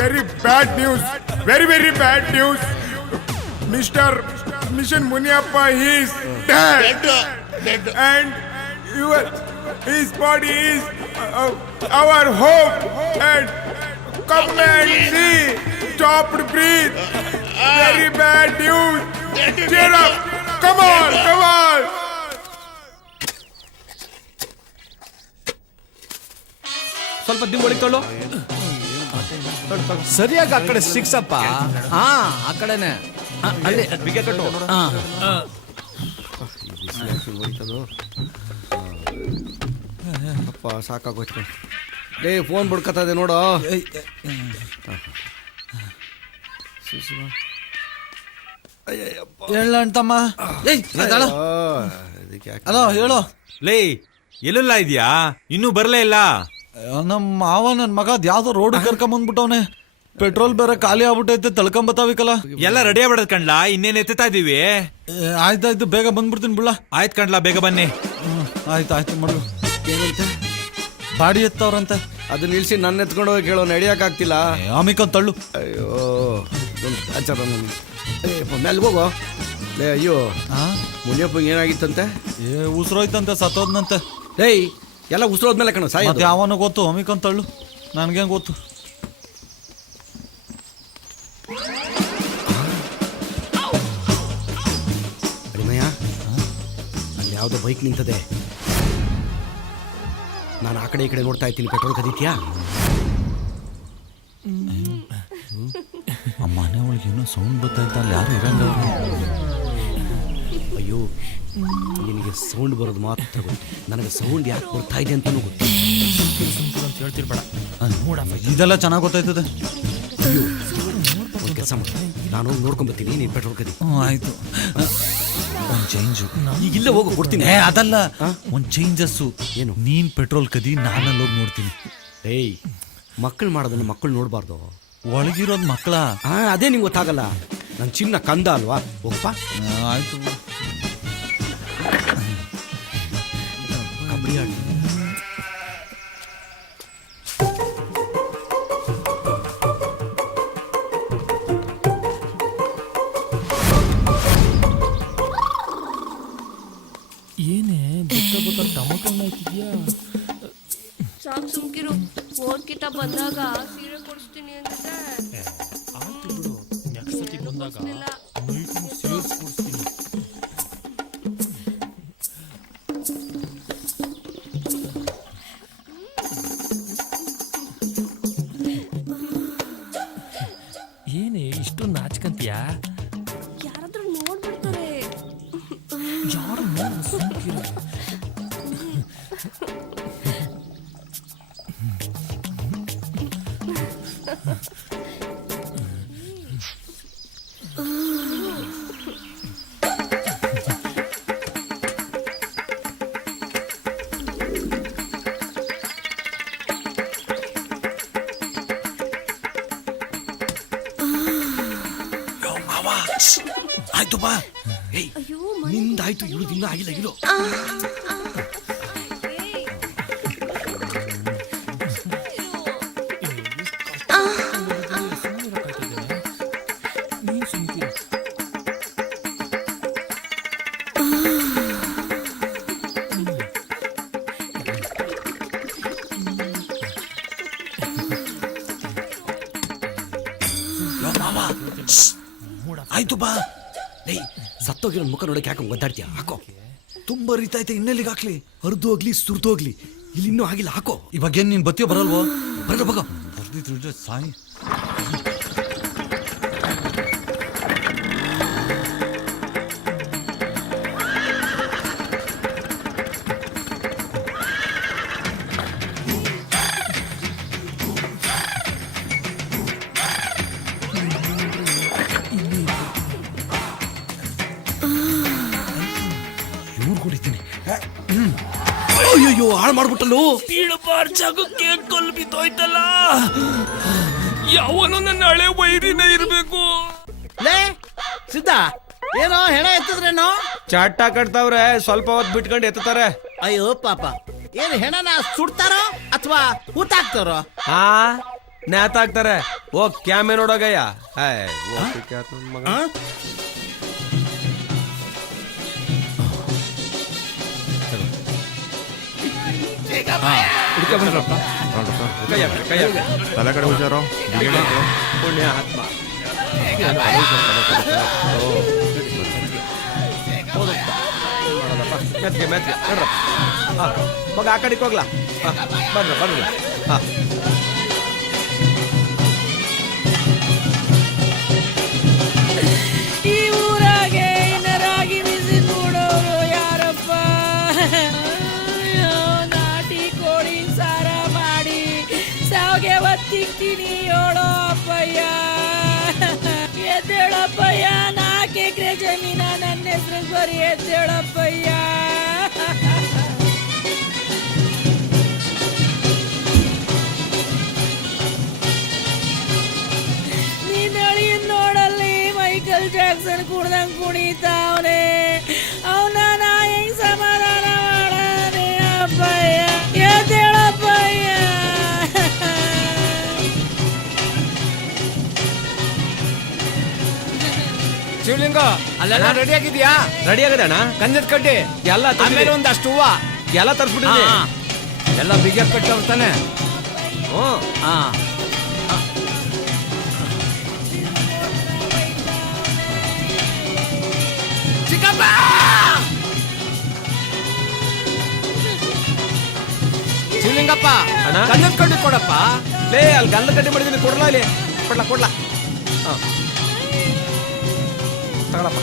very bad news. Very, very bad news. Mr. Mission Muniappa, he is dead. And his body is our hope. And come and see. Stopped breathe. Very bad news. Cheer up. Come on, come on. ಸ್ವಲ್ಪ ದಿಂಬೊಳಗೆ ತೊಳ್ಳು. ಸರಿಯಾಗಿ ಆ ಕಡೆ ಸಿಕ್ಸಪ್ಪ. ಹಾ, ಆ ಕಡೆನೆ. ಅಲ್ಲಿ ಬಿಗೆ ಕಟ್ಟು. ಅಪ್ಪ ಸಾಕಾಗೋಯ್ತು. ಫೋನ್ ಬಿಡ್ಕತ್ತದೆ ನೋಡು. ಹೇಳ ತಮ್ಮ. ಅಲೋ ಹೇಳು. ಲೇ ಎಲ್ಲೆಲ್ಲ ಇದೆಯಾ? ಇನ್ನೂ ಬರಲೇ ಇಲ್ಲ. ನಮ್ಮ ಮಾವ ನನ್ ಮಗ ಯಾವ್ದೋ ರೋಡ್ ಕರ್ಕೊಂಬಂದ್ಬಿಟ್ಟವನೆ. ಪೆಟ್ರೋಲ್ ಬೇರೆ ಖಾಲಿ ಆಗ್ಬಿಟ್ಟೈತೆ, ತಳ್ಕೊಂಬತ್ತಾವಿಕಲ್ಲ. ಎಲ್ಲ ರೆಡಿ ಆಗ್ಬಿಡದ್ ಕಣ್ಲಾ, ಇನ್ನೇನ್ ಎತ್ತಾ ಇದೀವಿ. ಆಯ್ತಾಯ್ತು, ಬೇಗ ಬಂದ್ಬಿಡ್ತೀನಿ ಬಿಡ್ಲ. ಆಯ್ತು ಕಣ್ಲಾ, ಬೇಗ ಬನ್ನಿ. ಆಯ್ತಾಯ್ತು ಮಡು. ಏನಂತೆ? ಬಾಡಿ ಎತ್ತವ್ರಂತೆ. ಅದು ನಿಲ್ಸಿ ನನ್ನ ಎತ್ಕೊಂಡು ಹೋಗಿ ಕೇಳೋ, ನಡಿಯಕ್ಕಾಗ್ತಿಲ್ಲ. ಆಮಿಕೊಂಡ್ ತಳ್ಳು. ಅಯ್ಯೋ ಆಚಾರ ಮೇಲೆ ಹೋಗೋ. ಅಯ್ಯೋ ಮುನಿಯಪ್ಪಂಗೆ ಏನಾಗಿತ್ತಂತೆ? ಉಸಿರೋಯ್ತಂತೆ, ಸತ್ತೋದ್ನಂತೆ. ಏಯ್ ಎಲ್ಲ ಉಸಿರೋದ್ಮೇಲೆ ಕಣ ಸಾಯ. ಯಾವನು ಗೊತ್ತು, ಅಮಿಕೊಂಡ್ ತಳ್ಳು. ನನ್ಗೇನ್ ಗೊತ್ತು. ಅಡಿಮಯ್ಯ, ಅಲ್ಲಿ ಯಾವುದೋ ಬೈಕ್ ನಿಂತದೆ. ನಾನು ಆ ಕಡೆ ಈ ಕಡೆ ನೋಡ್ತಾ ಇದ್ದೀನಿ. ಪೆಟ್ರೋಲ್ ಕದೀತ್ಯಾ? ಆ ಮನೆ ಒಳಗೆ ಏನೋ ಸೌಂಡ್ ಬರ್ತಾಯ್ತ, ಅಲ್ಲಿ ಯಾರು ಇರಂಗ. ಅಯ್ಯೋ, ನಿನಗೆ ಸೌಂಡ್ ಬರೋದು ಮಾತ್ರ ಗೊತ್ತು, ನನಗೆ ಸೌಂಡ್ ಯಾಕೆ ಬರ್ತಾ ಇದೆ ಅಂತಲೂ ಗೊತ್ತು. ಹೇಳ್ತಿರ್ಬೇಡ. ಇದೆಲ್ಲ ಚೆನ್ನಾಗಿ ಗೊತ್ತಾಯ್ತದೆ. ಅಯ್ಯೋ, ಒಂದು ಕೆಲಸ ಮಾಡಿ, ನಾನು ಹೋಗಿ ನೋಡ್ಕೊಂಬತ್ತೀನಿ, ನೀನು ಪೆಟ್ರೋಲ್ ಕದಿ. ಆಯ್ತು. ಒಂದ್ ಚೇಂಜು. ಈಗಿಲ್ಲ ಹೋಗು, ಕೊಡ್ತೀನಿ. ಅದಲ್ಲ, ಒಂದ್ ಚೇಂಜಸ್ಸು. ಏನು? ನೀನ್ ಪೆಟ್ರೋಲ್ ಕದಿ, ನಾನಲ್ಲಿ ಹೋಗಿ ನೋಡ್ತೀನಿ. ಏಯ್, ಮಕ್ಕಳು ಮಾಡೋದನ್ನ ಮಕ್ಕಳು ನೋಡಬಾರ್ದು. ಒಳಗಿರೋದು ಮಕ್ಕಳ. ಅದೇ ನಿಂಗೆ ಗೊತ್ತಾಗಲ್ಲ. ನನ್ನ ಚಿನ್ನ ಕಂದ ಅಲ್ವಾ? ಹೋಗಪ್ಪ. ಆಯ್ತು. ಕಬಡ್ಡಿ ಆಡಿ. ಏನೇ ಟೊಮೊಟೊ ಹಾಕಿದ್ಯಾ? ಸಾಕು ಸುಮ್ಕಿರು. ಓದ್ಕಿತ ಬಂದಾಗ ಸೀರೆ ಕೊಡಿಸ್ತೀನಿ ಅಂತಿದ್ದೆ. ಆಯ್ತು ಬಿಡು, ನೆಕ್ಸ್ಟ್ ಸತಿ ಬಂದಾಗ ಸೇರಿಸ್ಕೊಡ್ತೀನಿ. ಏನೇ ಇಷ್ಟು ನಾಚ್ಕಂತೀಯಾ? ಯಾರಾದ್ರೂ ನೋಡ್ಬಿಡ್ತಾರೆ. ಯಾರು ಸುಮ್ಕಿರು. ಆಯ್ತು ಬಾ. ಏಯ್, ನಿಂದಾಯ್ತು, ಇಳುದು ಇನ್ನೂ ಆಗಿಲ್ಲ. ಇರು. ಆಯ್ತು ಬಾ. ಏಯ್, ಸತ್ತೋಗಿರೋ ಮುಖ ನೋಡಕ್ಕೆ ಯಾಕೆ ಒದ್ದಾಡ್ತೀಯ? ಹಾಕೋ. ತುಂಬಾ ರೀತೈತೆ, ಇನ್ನೆಲ್ಲಿಗೆ ಹಾಕ್ಲಿ? ಹರಿದು ಹೋಗ್ಲಿ, ಸುರಿದು ಹೋಗ್ಲಿ, ಇಲ್ಲಿ ಇನ್ನೂ ಆಗಿಲ್ಲ. ಹಾಕೋ. ಇವಾಗ ಏನ್ ನೀನ್ ಬತ್ತಿಯೋ ಬರಲ್ವೋ? ಬರಲ್ಲ ಬಗ. ಬರ್ದಿದ್ರು ಸಾಯಿ. ಹಾಳು ಮಾಡ್ಬಿಟ್ಟಲು. ಬೀಳಬಾರ್ ಜಾಗಕ್ಕೆ ಕಲ್ಲು ಬಿದ್ದೋಯ್ತಲ್ಲ. ಯಾವನು ನನ್ನ ಹಳೆ ವೈರಿನೇ ಇರ್ಬೇಕು. ಲೇ ಸಿದ್ಧ, ಏನೋ ಹೆಣ ಎತ್ತಿದ್ರೇನೋ? ಚಟ್ಟ ಕಟ್ತಾವ್ರೆ, ಸ್ವಲ್ಪ ಹೊತ್ತು ಬಿಟ್ಕೊಂಡು ಎತ್ತಾರೆ. ಅಯ್ಯೋ ಪಾಪ, ಏನು ಹೆಣನ ಸುಡ್ತಾರೋ ಅಥವಾ ಹೂತಾಕ್ತಾರೋ? ಹಾ, ನೇತಾಕ್ತಾರೆ. ಓ ಕ್ಯಾಮೆ ನೋಡೋಗಯ್ಯ. ತಲೆ ಕಡೆ ಹುಷಾರು. ಪುಣ್ಯ ಆತ್ಮ. ಮೆತ್ಗೆ ಮೆತ್ಗೆ ಮಗ ಆ ಕಡೆಗೆ ಹೋಗ್ಲಾ? ಬರ್ರ ಬರ್ರಿ. ಹಾ, ಈ ಊರಾಗೆ ಇನ್ನರಾಗಿ ಬಿಸಿ ನೋಡೋರು ಯಾರಪ್ಪ? ನಾಟಿ ಕೋಳಿ ಸಾರ ಮಾಡಿ ಸಾವಿಗೆ ಒತ್ತಿಕ್ತೀನಿ ಹೇಳೋ ಅಪ್ಪಯ್ಯ. ಎದ್ದೇಳಪ್ಪಯ್ಯ, 4 ಎಕರೆ ಜಮೀನ ನನ್ನ ಹೆಸ್ರಿಗೆ ಬರೀ ಎದ್ದೇಳಪ್ಪಯ್ಯ. ನೀನ್ ಅಳಿಯನ್ ನೋಡಲ್ಲಿ ಮೈಕಲ್ ಜಾಕ್ಸನ್ ಕುಡ್ದಂಗ್ ಕುಣಿತಾವನೆ. ಅವನ ನಾ ಹೆಂಗ್ ಸಮಾಧಾನ ಮಾಡನೆ ಅಪ್ಪಯ್ಯ? ಎದ್ದೇಳಪ್ಪಯ್ಯ. ಶಿವಲಿಂಗ, ಅಲ್ಲೆಲ್ಲ ರೆಡಿ ಆಗಿದ್ಯಾ? ರೆಡಿ ಆಗದೆ ಅಣ್ಣ. ಗಂಧದ ಕಡ್ಡಿ ಎಲ್ಲ ಆಮೇಲೆ ಒಂದಷ್ಟು ಹೂವ ಎಲ್ಲ ತರಿಸ್ಬಿಟ್ಟಿದ್ವಿ. ಎಲ್ಲ ಬಿಗಿಯಾಗಿ ಕಟ್ಟವ್ರು ತಾನೆ? ಹ್ಞೂ. ಹಾ, ಶಿವಲಿಂಗಪ್ಪ, ಅಣ್ಣ? ಗಂಧದ ಕಡ್ಡಿ ಕೊಡಪ್ಪ. ಲೇ, ಅಲ್ಲಿ ಗಂಧ ಕಡ್ಡಿ ಮಾಡಿದ್ದೀನಿ, ಕೊಡ್ಲಾ ಇಲ್ಲಿ? ಕೊಡ್ಲಾ ಕೊಡ್ಲಾ? ಹಾಂ, ತಗೊಳಪ್ಪ.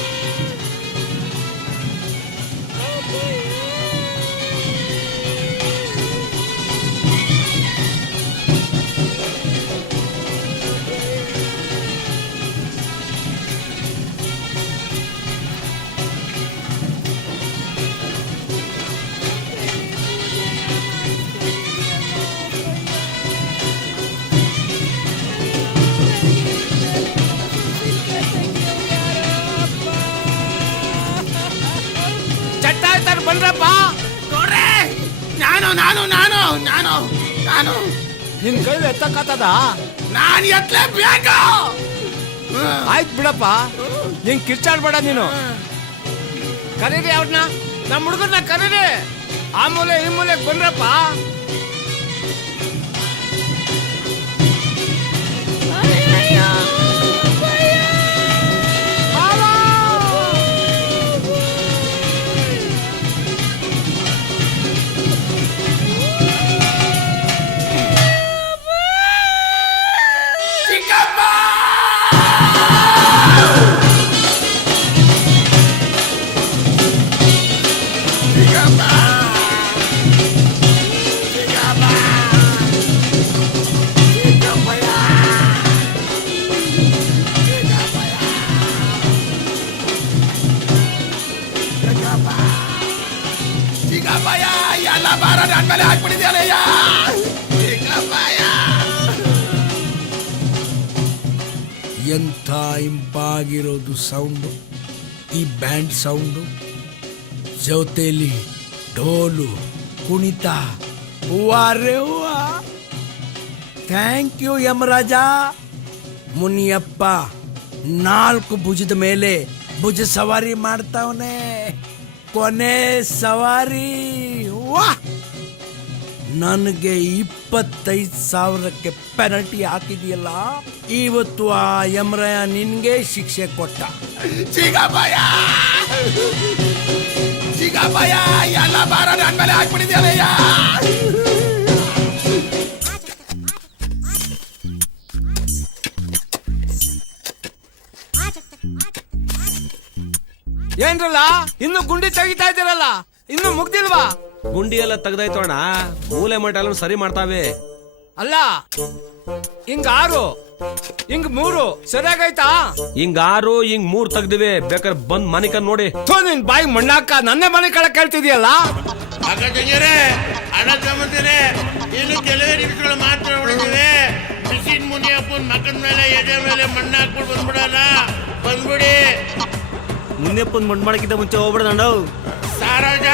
ಚಟ್ಟ ಆಯ್ತಾರ ಬಂದ್ರಪ್ಪ. ನೋಡ್ರೆ, ನಾನು ನಾನು ನಾನು ನಾನು ನಾನು ನಿನ್ ಕೈ ಎತ್ತಕ್ಕತ್ತದ? ನಾನು ಎತ್ತಲೇಬೇಕು. ಆಯ್ತು ಬಿಡಪ್ಪ, ನೀನ್ ಕಿರ್ಚಾಡ್ಬೇಡ ನೀನು. ಕರೀರಿ ಅವ್ರನ್ನ, ನಮ್ಮ ಹುಡುಗರ್ನ ಕರೀರಿ. ಆ ಮೂಲೆ ಈ ಮೂಲೆ ಬಂದ್ರಪ್ಪ. ಚಿಕ್ಕಪ್ಪಯ್ಯ, ಎಲ್ಲ ಭಾರ ನನ್ನ ಮೇಲೆ ಹಾಕ್ಬಿಟ್ಟಿದ್ಯಾಲಯ್ಯ. ಎಂಥ ಇಂಪಾಗಿರೋದು ಸೌಂಡು, ಈ ಬ್ಯಾಂಡ್ ಸೌಂಡು. ಜೊತೆಲಿ ಡೋಲು ಕುಣಿತ. ಹೂವಾರೆ ಹೂವ. Thank you Yamaraja. ಮುನಿಯಪ್ಪ 4 ಭುಜದ ಮೇಲೆ ಭುಜ ಸವಾರಿ ಮಾಡ್ತಾವನೆ. ಕೊನೆ ಸವಾರಿ. ವಾಹ್! ನನಗೆ 25,000ಕ್ಕೆ ಪೆನಲ್ಟಿ ಹಾಕಿದೆಯಲ್ಲ, ಇವತ್ತು ಆ ಯಮರಾಯ ನಿನ್ಗೆ ಶಿಕ್ಷೆ ಕೊಟ್ಟ. ಚಿಕ್ಕಪ್ಪಯ್ಯ, ಚಿಕ್ಕಪ್ಪಯ್ಯ, ಎಲ್ಲ ಭಾರ ನನ್ನ ಮೇಲೆ ಹಾಕ್ಬಿಟ್ಟಿದ್ಯಾಲಯ್ಯ. ಏನ್ರಲ್ಲ, ಇನ್ನು ಗುಂಡಿ ತೆಗಿತಾ ಇದ್ದೀರಲ್ಲ, ಇನ್ನು ಮುಗ್ದಿಲ್ವಾ? ಗುಂಡಿ ಎಲ್ಲ ತೆಗ್ದಾಯ್ತು ಅಣ್ಣ. ಮೂಲೆ ಮಟ್ಟ ಎಲ್ಲ ಸರಿ ಮಾಡ್ತಾವೆ. ಅಲ್ಲ, ಹಿಂಗ್ 6 ಹಿಂಗ್ 3 ಸರಿಯಾಗೈತಾ? ಹಿಂಗ್ 6 ಹಿಂಗ್ 3 ತೆಗ್ದಿವಿ. ಬೇಕಾದ್ರೆ ಬಂದ್ ಮನೆ ಕಣ್ ನೋಡಿ. ನಿನ್ ಬಾಯಿ ಮಣ್ಣಾಕ ನನ್ನೇ ಮನೆ ಕಳ ಕೇಳ್ತಿದ್ಯಲ್ಲ. ಅಕ್ಕ ತಂಗಿಯರೇ, ಹಣ ತಗೊಂತೀನಿ. ಇನ್ನು ಕೆಲವೇ ನಿಮಿಷಗಳು ಮಾತ್ರ ಉಳಿದಿವೆ. ಮಿಷಿನ್ ಮುನಿಯಪ್ಪನ ಮಕ್ಕದ ಮೇಲೆ ಎದೆ ಮೇಲೆ ಮಣ್ಣು ಹಾಕ್ಬಿಟ್ಟು ಬಂದ್ಬಿಡೋಣ. ಬಂದ್ಬಿಡಿ. ಮುನ್ನೆಪ್ಪನ್ ಮಣ್ಣು ಮಾಡಕ್ಕಿಂತ ಮುಂಚೆ ಹೋಗ್ಬಿಡೋಣ. ಸರೋಜ,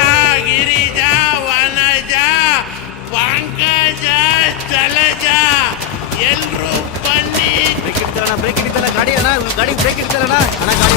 ಗಿರಿಜ, ವನಜ, ಪಂಕಜ, ಜಲಜ ಎಲ್ರೂ ಬನ್ನಿ. ಬ್ರೇಕ್ ಹಿಡಿತಾರಣ, ಬ್ರೇಕ್ ಹಿಡಿತಾರ ಗಾಡಿ ಅಣ್ಣ, ಗಾಡಿ ಬ್ರೇಕ್ ಹಿಡಿತಾರಣ ಅಣ್ಣ, ಗಾಡಿ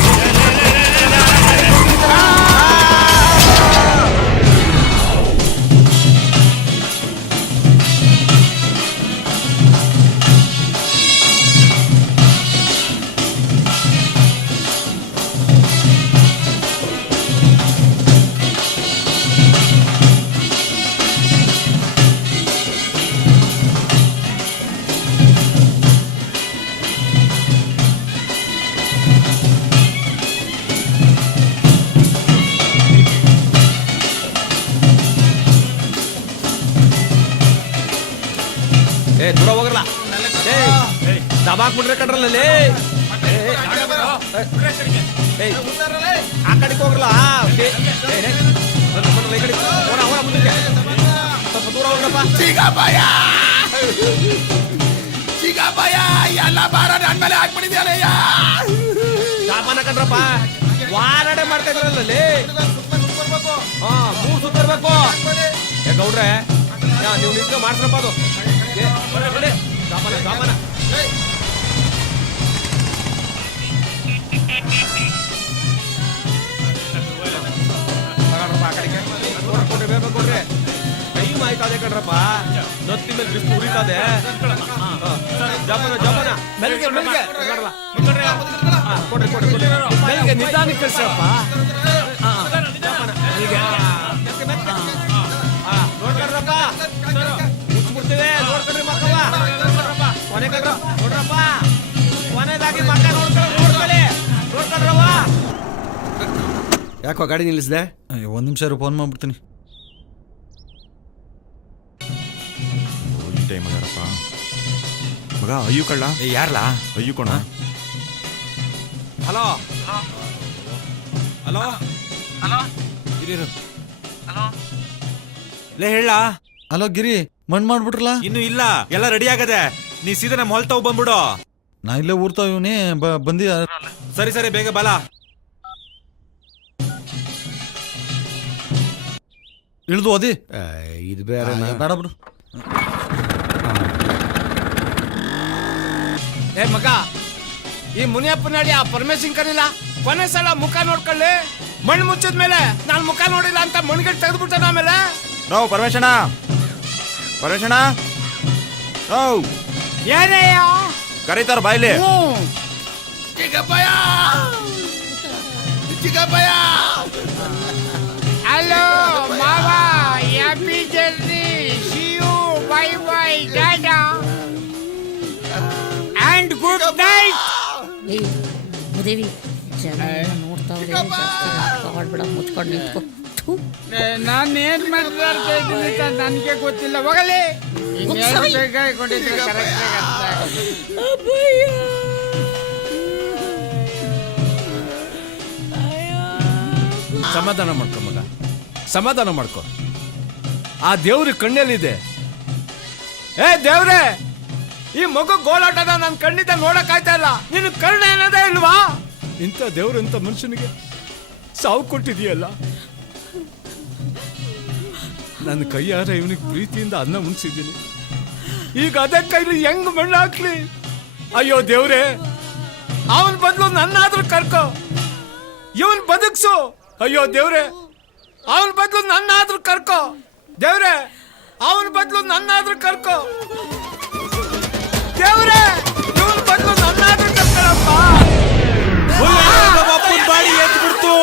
ದೂರ ಹೋಗಲ್ಲ. ದಬಾಕ್ಬಿಟ್ರೆ ಕಡ್ರಲ್ಲೇ ಆ ಕಡೆಗೆ ಹೋಗಲ್ಲ. ಸ್ವಲ್ಪ ದೂರ ಹೋಗ್ರಪ್ಪ. ಚಿಗಪ್ಪಯ್ಯ ಎಲ್ಲ ಭಾರ ನನ್ ಮೇಲೆ ಹಾಕ್ಬಿಟ್ಟಿದ್ಯಾಲಯ್ಯ. ಸಾಮಾನ ಕಣ್ರಪ್ಪ, ವಾರಡೆ ಮಾಡ್ತಾ ಇದ್ರಲ್ಲೇ. ಹಾ, 3 ಸುತ್ತಿರ್ಬೇಕು. ಗೌಡ್ರೆ ನೀವು ನಿಂತು ಮಾಡ್ಸ್ರಪ್ಪ. ಅದು ಸಾಮಾನ ಸಾಮಾನ ಆ ಕಡೆಗೆ ಕೊಡ್ರಿ. ಟೈಮ್ ಆಯ್ತದೆ ಕಣ್ರಪ್ಪ, ನತ್ತಿ ಮೇಲೆ ಬಿಸಿಲು ಉರಿತದೆ. ಜಪಾನ ಜಪಾನ ಮೆಲ್ಗೆ ಮೆಲ್ಗೆ ಕೊಡ್ರಿ ಕೊಡ್ರಿ ಕೊಡ್ರಿ. ಮೆಲ್ಗೆ ನಿಧಾನಕ್ಕೆ ಕಳ್ಸಪ್ಪ. ನೋಡ್ಕೊಂಡ್ರಪ್ಪ, ಮುಚ್ಚಿಬಿಡ್ತೀವಿ. ನೋಡ್ಕೊಂಡ್ರಿ ಮಕ್ಕಳ ಕೊನೆ ಕಣ್ರ ನೋಡ್ರಪ್ಪ, ಕೊನೆದಾಗಿ ಮಕ್ಕ ನೋಡ್ಕೊಳ್ಳಿ. ನೋಡ್ಕೊಂಡ್ರವ. ಯಾಕೋ ಗಾಡಿ ನಿಲ್ಲಿಸಿದೆ? ಒಂದ್ ನಿಮಿಷ ಫೋನ್ ಮಾಡ್ಬಿಡ್ತೀನಿ. ಟೈಮ್ ಅದಾರಪ್ಪ ಮಗ. ಅಯ್ಯು ಕಳ್ಳ ಯಾರ್ಲಾ? ಅಯ್ಯು ಕೊಣ. ಹಲೋ ಹಲೋ ಹಲೋ ಲೇ ಹೇಳ. ಹಲೋ ಗಿರಿ, ಮಣ್ಣು ಮಾಡ್ಬಿಟ್ರಲ್ಲ? ಇನ್ನು ಇಲ್ಲ, ಎಲ್ಲ ರೆಡಿ ಆಗದೆ. ನೀ ಸೀದಾ ನಮ್ಮ ಹೊಲ್ ತಾವ್ ಬಂದ್ಬಿಡು. ನಾ ಇಲ್ಲೇ ಊರ್ತಾವ ಇವನಿ ಬಂದಿ. ಸರಿ ಸರಿ, ಬೇಗ ಬಲ. ಇಳ್ದು ಓದಿ. ಇದು ಬೇರೆ ಬೇಡ ಬಿಡು. ಏ ಮಗ, ಈ ಮುನಿಯಪ್ಪನಡಿ ಆ ಪರಮೇಶನ್ ಕರಿಲ್ಲ. ಕೊನೆ ಸಲ ಮುಖ ನೋಡ್ಕೊಳ್ಳಿ. ಮಣ್ಣು ಮುಚ್ಚಿದ ಮೇಲೆ ನಾನು ಮುಖ ನೋಡಿಲ್ಲ ಅಂತ ಮಣ್ಣಿಗೆ ತೆಗೆದ್ಬಿಡ್ತಾನ. ಆಮೇಲೆ ನಾವು ಪರಮೇಶಣ್ಣ, ಪರಮೇಶಣ್ಣ ಏನೇಯ ಕರೀತಾರ ಬಾಯ್ಲಿ. ಚಿಗಪ್ಪಯ್ಯ ಚಿಗಪ್ಪಯ್ಯ. ಹಲೋ ಮಾವ, happy journey, see you, bye bye, tata and good night. ದೇವಿ ಜನ ನೋಡ್ತಾವ್ರೆ, ಜಾಸ್ತಿ ಮುಚ್ಕೊಂಡು ನಿಂತ್ಕೊ. ನಾನು ಏನ್ ಮಾತಾಡ್ತಾ ಇದ್ದೀನಿ ಅಂತ ನನಗೆ ಗೊತ್ತಿಲ್ಲ. ಹೋಗಲಿ. ಸಮಾಧಾನ ಮಾಡ್ಕೊ ಮಗ, ಸಮಾಧಾನ ಮಾಡ್ಕೊ. ಆ ದೇವ್ರ ಕಣ್ಣಲ್ಲಿದೆ. ಏ ದೇವ್ರೆ, ಈ ಮಗು ಗೋಳಾಟನ ನನ್ನ ಕಣ್ಣಿಂದ ನೋಡಕ್ ಆಯ್ತಾ ಇಲ್ಲ. ನಿನ್ ಕರ್ಣ ಏನದೇ ಇಲ್ವಾ? ಇಂಥ ದೇವ್ರ ಇಂಥ ಮನುಷ್ಯನಿಗೆ ಸಾವು ಕೊಟ್ಟಿದೀಯಲ್ಲ. ನನ್ನ ಕೈಯಾರ ಇವನಿಗೆ ಪ್ರೀತಿಯಿಂದ ಅನ್ನ ಉಣಿಸಿದ್ದೀನಿ. ಈಗ ಅದೇ ಕೈಲಿ ಹೆಂಗ್ ಮಣ್ಣು ಹಾಕ್ಲಿ? ಅಯ್ಯೋ ದೇವ್ರೆ, ಅವನ್ ಬದಲು ನನ್ನಾದ್ರೂ ಕರ್ಕೋ, ಇವನ್ ಬದುಕ್ಸು. ಅಯ್ಯೋ ದೇವ್ರೆ, ಅವನ್ ಬದಲು ನನ್ನಾದ್ರೂ ಕರ್ಕೋ. ದೇವ್ರೆ, ಅವನ್ ಬದಲು ನನ್ನಾದ್ರೂ ಕರ್ಕೋ. ದೇವ್ರೆ, ಇವನ್ ಬದಲು ನನ್ನಾದ್ರೂ ಕರ್ಕೊಳಪ್ಪ. ಬಾಡಿ ಎದ್ಬಿಡ್ತು.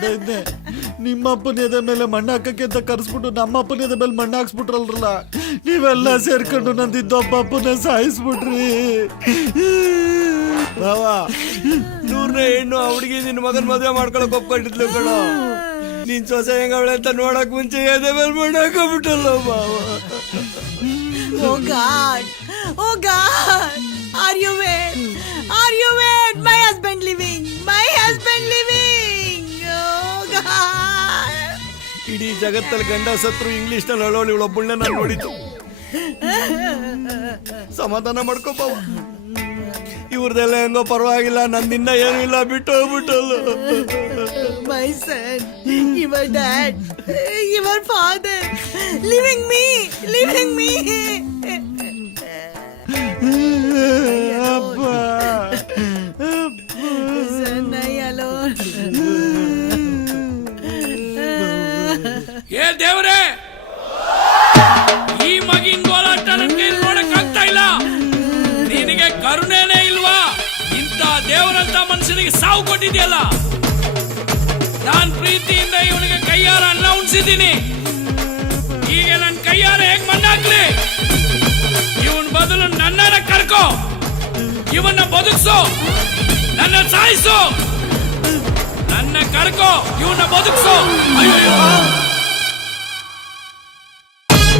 ಅನ್ಕೊಂಡೇ ಇದ್ದೆ. ನಿಮ್ಮಪ್ಪನ ಎದೆ ಮೇಲೆ ಮಣ್ಣು ಹಾಕಕ್ಕೆ ಅಂತ ಕರ್ಸ್ಬಿಟ್ಟು ನಮ್ಮಪ್ಪನ ಎದೆ ಮೇಲೆ ಮಣ್ಣು ಹಾಕ್ಸ್ಬಿಟ್ರಲ್ರಲ್ಲ, ನೀವೆಲ್ಲ ಸೇರ್ಕೊಂಡು ನಂದಿದ್ದೊಬ್ಬ ಅಪ್ಪನ ಸಾಯಿಸ್ಬಿಟ್ರಿ. ಬಾವ 100ನೇ ಹೆಣ್ಣು ಆ ಹುಡುಗಿ ನಿನ್ನ ಮಗನ್ ಮದುವೆ ಮಾಡ್ಕೊಳಕ್ ಒಪ್ಕೊಂಡಿದ್ಲು ಕಣೋ. ನಿನ್ ಸೊಸೆ ಹೆಂಗವಳೆ ಅಂತ ನೋಡಕ್ ಮುಂಚೆ ಎದೆ ಮೇಲೆ ಮಣ್ಣು ಹಾಕೋಬಿಟ್ಟಲ್ಲ ಬಾವ. Oh God! Oh God! Are you wet? Are you wet? My husband living! My husband living! Oh God! ಇಡೀ ಜಗತ್ತಲ್ಲಿ ಗಂಡ ಸತ್ರು ಇಂಗ್ಲಿಷ್ ನಲ್ಲಿ ಅಳೋಳಿ ಒಬ್ಬಳನ್ನ ನಾನು ನೋಡಿದ್ದು. ಸಮಾಧಾನ ಮಾಡ್ಕೋ ಬಾವ, ಇವ್ರದೆಲ್ಲ ಹೆಂಗೋ ಪರವಾಗಿಲ್ಲ, ನಂದಿನ್ನ ಏನೂ ಇಲ್ಲ, ಬಿಟ್ಟು ಹೋಗ್ಬಿಟ್ಟಲ್ಲ. My son, your dad, your father, leaving me, leaving me. ಅಪ್ಪ Son, I alone. ಏ ದೇವ್ರೆ, ಈ ಮಗಿನ ಗೋಲಾಟ ನನ್ಗೆ ನೋಡಕ್ ಆಗ್ತಾ ಇಲ್ಲ. ನಿನಗೆ ಕರುಣೆನೇ ಇಲ್ವಾ? ಇಂಥ ದೇವರಂತ ಮನುಷ್ಯನಿಗೆ ಸಾವು ಕೊಟ್ಟಿದ್ಯಲ್ಲ. ನಾನ್ ಪ್ರೀತಿಯಿಂದ ಇವನಿಗೆ ಕೈಯಾರ ಅನ್ನ ಉಣ್ಸಿದ್ದೀನಿ, ಈಗ ನನ್ನ ಕೈಯಾರ ಹೇಗ್ ಮಣ್ಣಾಕ್ಲಿ? ಇವನ್ ಬದಲು ನನ್ನನ್ನ ಕರ್ಕೋ, ಇವನ್ನ ಬದುಕ್ಸೋ, ನನ್ನ ಸಾಯಿಸೋ. ನನ್ನ ಕರ್ಕೋ, ಇವನ್ನ ಬದುಕ್ಸೋ. ಅಯ್ಯೋ